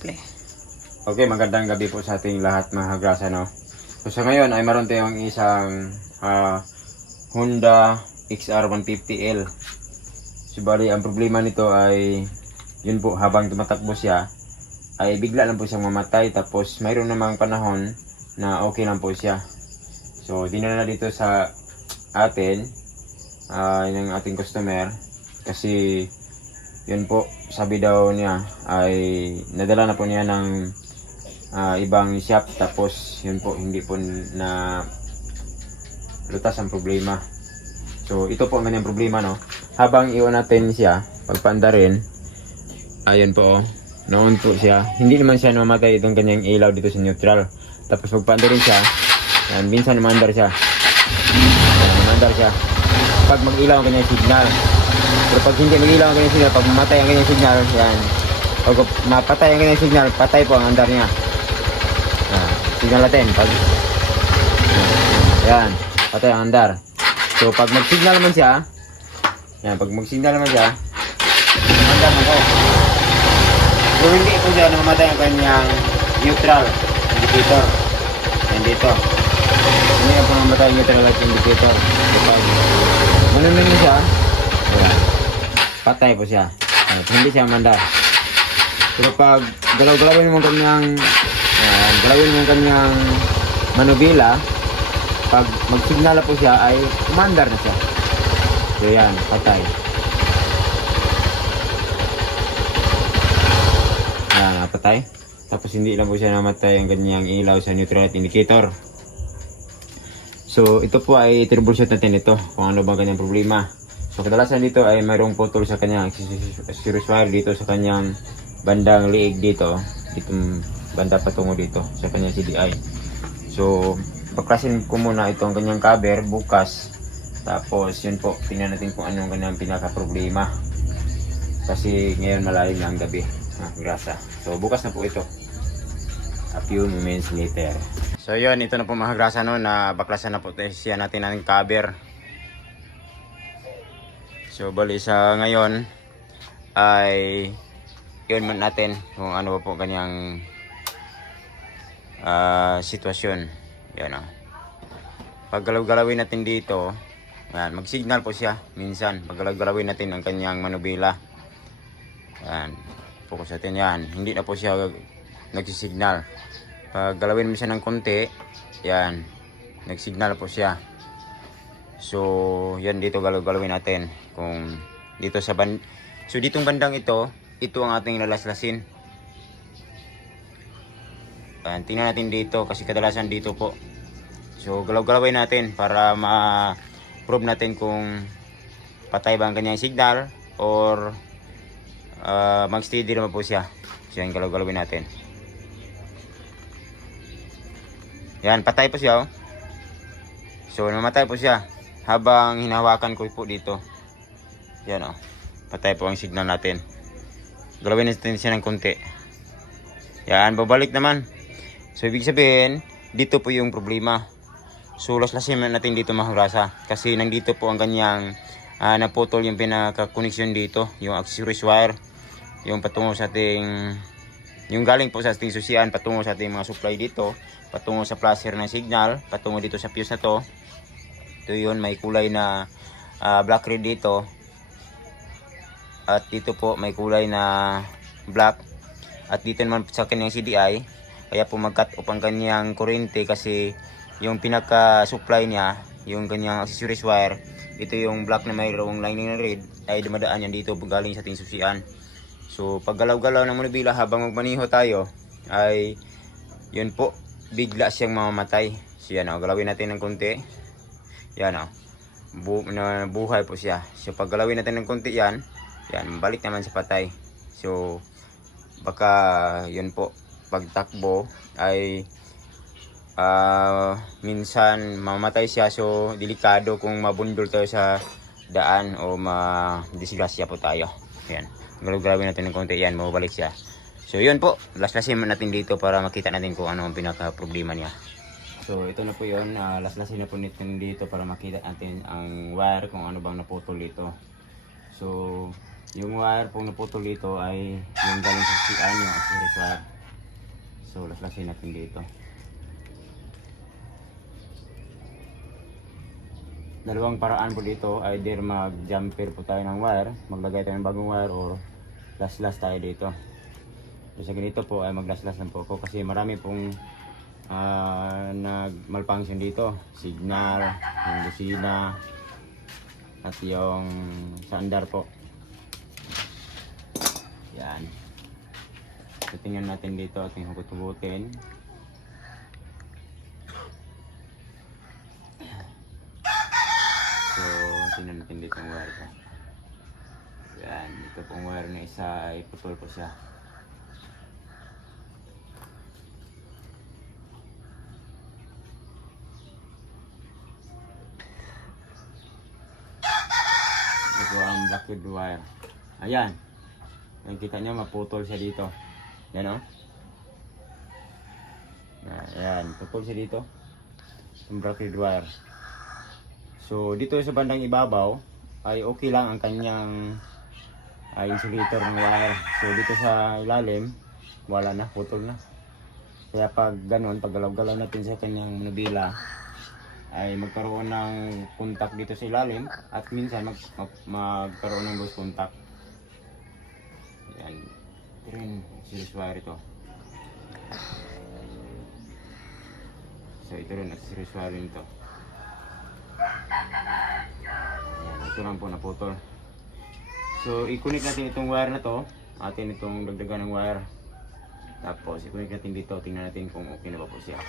Okay, magandang gabi po sa ating lahat mga kagrasa, no? So sa ngayon ay meron tayong isang Honda XR150L. So bali, ang problema nito ay yun po, habang tumatakbo siya ay bigla lang po siyang mamatay, tapos mayroon namang panahon na okay lang po siya. So dinala dito sa atin ng ating customer kasi yun po, sabi daw niya ay nadala na po niya ng ibang shop, tapos yun po, hindi po na lutas ang problema. So ito po ang kanyang problema, no? Habang iwan natin siya, pagpanda rin, ayun po, noon po siya, hindi naman siya namatay itong kanyang ilaw dito sa neutral. Tapos pagpanda rin siya, yan, minsan namandar siya. Yan, namandar siya pag mag-ilaw ang kanyang signal. Pero pag hindi mag-ilaw ang kanyang signal, pag mamatay ang kanyang signal, yan, pag mapatay ang kanyang signal, patay po ang andar niya. Signal natin, pag yan, patay ang andar. So pag mag-signal naman siya, yan, pag mag-signal naman siya, andar na po. So hindi po siya namamatay ang kanyang neutral indicator. Yan dito, hindi po namamatay ang neutral light indicator. So pag manunungin siya, yan, patay po siya. Hindi siya mandar. Pero pag galaw-galawin mo kanyang galawin mo yung kanyang manubila, pag magsignala po siya ay umandar na siya. So yan, patay. Yan, patay. Tapos hindi lang po siya namatay ang kanyang ilaw sa neutral light indicator. So ito po ay troubleshoot natin ito kung ano ba kanyang problema. So kadalasan dito ay mayroong putol sa kanyang accessories wire dito sa kanyang bandang liig dito banda patungo dito sa kanyang CDI. So baklasin ko muna ito ang kanyang cover bukas, tapos yun po, tingnan natin kung anong kanyang pinaka problema kasi ngayon malalim na ang gabi, grasa. So bukas na po ito, a few moments later. So yun, ito na po mga grasa, no, na baklasan na po siya natin ang cover. So bali sa ngayon ay yun man natin kung ano po kanyang sitwasyon. Yan, pag galaw-galawin natin dito, yan, mag-signal po siya minsan. Pag galaw-galawin natin ang kanyang manubila, yan, focus natin, yan, hindi na po siya nagsisignal. Pag galawin mo siya ng konti, yan, nagsignal po siya. So yan, dito galaw-galawin natin kung dito sa so ditong bandang ito ang ating lalaslasin. Tingnan natin dito kasi kadalasan dito po. So galaw-galawin natin para ma-prove natin kung patay ba ang kanyang signal or mag-steady naman po siya. So yan, galaw-galawin natin. Yan, patay po siya, oh. So namatay po siya habang hinahawakan ko po dito. Yan, oh, patay po ang signal natin. Galawin natin siya ng konti. Yan, babalik naman. So ibig sabihin, dito po yung problema. So laslasin natin dito mga grasa kasi nandito po ang kanyang naputol yung pinaka-connection dito, yung accessories wire, yung patungo sa ating, yung galing po sa ating susian patungo sa ating mga supply dito, patungo sa flasher ng signal, patungo dito sa fuse na to. Ito yun, may kulay na black red dito, at dito po may kulay na black, at dito naman sa kanyang CDI. Kaya po mag-cut off ang kanyang kuryente kasi yung pinaka-supply niya, yung kanyang accessories wire, ito yung black na mayroong lining na red, ay dumadaan yan dito galing sa ating susian. So pag galaw-galaw ng manubila habang magmaniho tayo, ay yun po, bigla siyang mamamatay. So yan, galawin natin ng konti. Yan, buhay po siya. So pag galawin natin ng konti yan, balik naman sa patay. So baka yun po, pagtakbo ay minsan mamatay siya. So delikado kung mabundol tayo sa daan o madisgrasya po tayo. Yan, galaw-galawin natin ng konti, yan, mabalik siya. So yun po, laslasin natin dito para makita natin kung ano ang pinaka problema niya. So ito na po yun, laslasin na po natin dito para makita natin ang wire kung ano bang naputol dito. So Yung wire pong naputol dito ay yung galing sa CR, yung accessories wire. So laslasin natin dito. Dalawang paraan po dito, either mag-jumper po tayo ng wire, maglagay tayo ng bagong wire, or laslas tayo dito. So sa ganito po ay maglaslas lang po ako kasi marami pong nag-malfunction dito. Signal, yung busina, at yung sandar po. Yan. So tingnan natin dito, ating hugot-hugutin. So tingnan natin dito ang wire ko. Yan, ito pong wire na isa ay putol po siya. Ito ang blackwood wire. Ayan. Nakikita nyo, maputol siya dito. Yan o. Ayan, putol siya dito. Yung blackwood wire. So dito sa bandang ibabaw ay okay lang ang kanyang insulator ng wire. So dito sa ilalim, wala na, putol na. Kaya pag ganun, pag galaw-galaw natin sa kanyang manubila, ay magkaroon ng contact dito sa ilalim at minsan magkaroon ng loose contact. Ayan. Ito rin, series wire ito. So ito rin, series wire rin ito. Ayan, ito lang po naputol. So i-connect natin itong wire na to, atin itong dagdagan ng wire. Tapos i-connect natin dito, tingnan natin kung okay na ba po siya.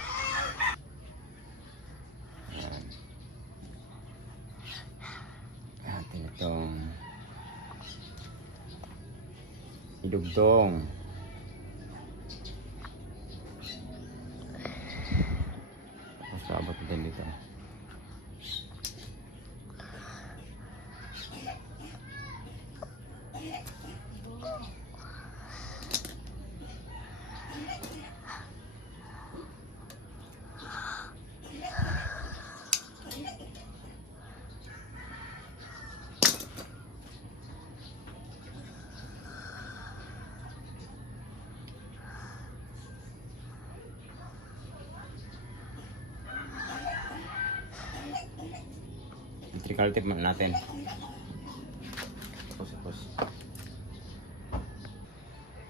Ayan. Atin itong idugtong. Tapos paabot natin dito. Electrical tape natin. Tapos.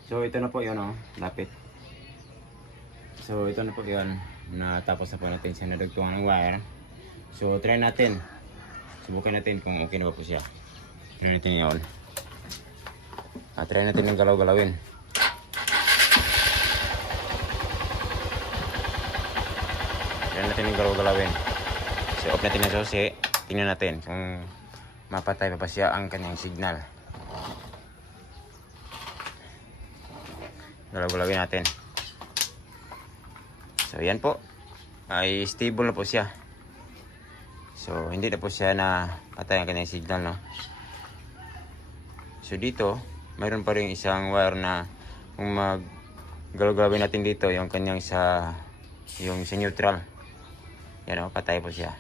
So ito na po yun, oh, lapit. So ito na po yun, natapos na po natin siya nadagtungan ng wire. So try natin, subukan natin kung okay na ba po siya. Try natin yun. Try natin ng galaw-galawin. Try natin ng galaw-galawin. So off natin ang susi. Tingnan natin kung mapatay pa ba siya ang kanyang signal. Galaw-galawin natin. So yan po, ay stable na po siya. So hindi na po siya na patay ang kanyang signal, no? So dito mayroon pa rin isang wire na kung galaw-galawin natin dito yung kanyang sa neutral. Yan o, patay po siya.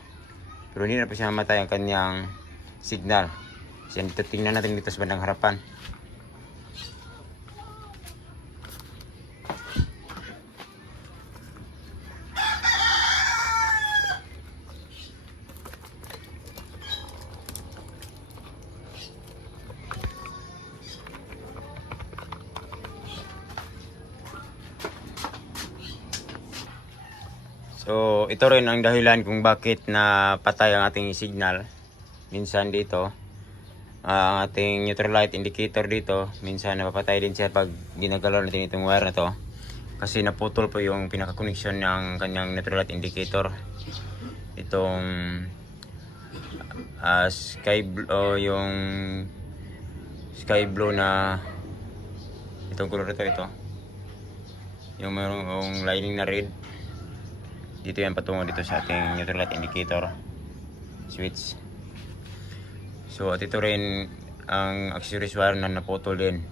Pero hindi na po siya mamatay ang kanyang signal. So dito, tingnan natin dito sa bandang harapan. So ito rin ang dahilan kung bakit na patay ang ating signal. Minsan dito, ang ating neutral light indicator dito, minsan napapatay din siya pag ginagalaw natin itong wire na to. Kasi naputol po yung pinaka-connection ng kanyang neutral light indicator. Itong yung sky blue na itong color ito. Yung mayroong lining na red. Dito yan patungo dito sa ating neutral light indicator switch. So at ito rin ang accessories wire na naputol din.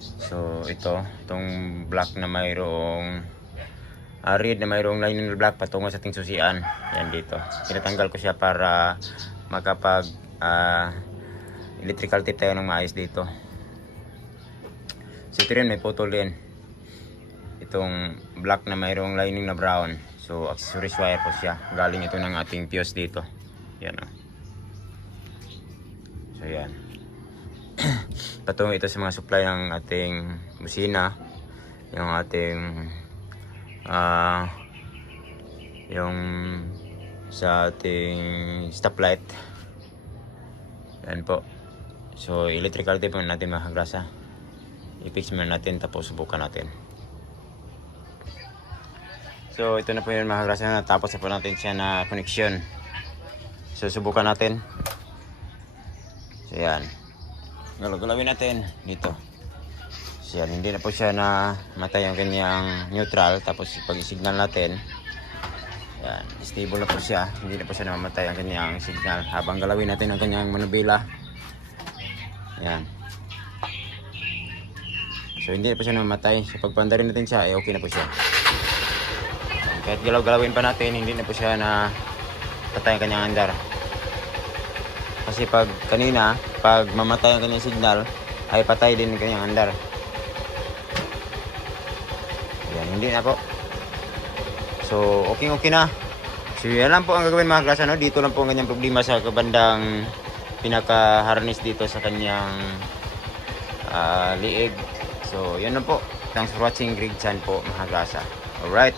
So itong black na mayroong red na mayroong lining na black patungo sa ating susian. Yan dito. Tinatanggal ko siya para makapag electrical tape tayo ng maayos dito. So ito rin may putol din. Itong black na mayroong lining na brown. So accessories wire po siya. Galing ito ng ating fuse dito. Yan o. So yan. Patungo ito sa mga supply ng ating busina. Yung ating yung sa ating stoplight. Yan po. So electrical tape natin mga kagrasa. I-fix muna natin tapos subukan natin. So ito na po yun mga kagrasa, natapos na po natin siya na connection. So subukan natin. So yan. Galawin natin dito. So yan, hindi na po siya na matay ang kanyang neutral. Tapos pag i-signal natin, yan, stable na po siya. Hindi na po siya namamatay ang kanyang signal. Habang galawin natin ang kanyang manubila. Yan. So hindi na po siya namamatay. So pagpanda rin natin siya, okay na po siya. Kahit galaw-galawin pa natin, hindi na po siya na patay ang kanyang andar. Kasi pag kanina, pag mamatay ang kanyang signal, ay patay din ang kanyang andar. Yan, hindi na po. So, okay na. So, yan lang po ang gagawin mga kagrasa, no? Dito lang po ang kanyang problema sa kabandang pinaka-harness dito sa kanyang liig. So, yan lang po. Thanks for watching. Greg Chan po mga kagrasa. Alright.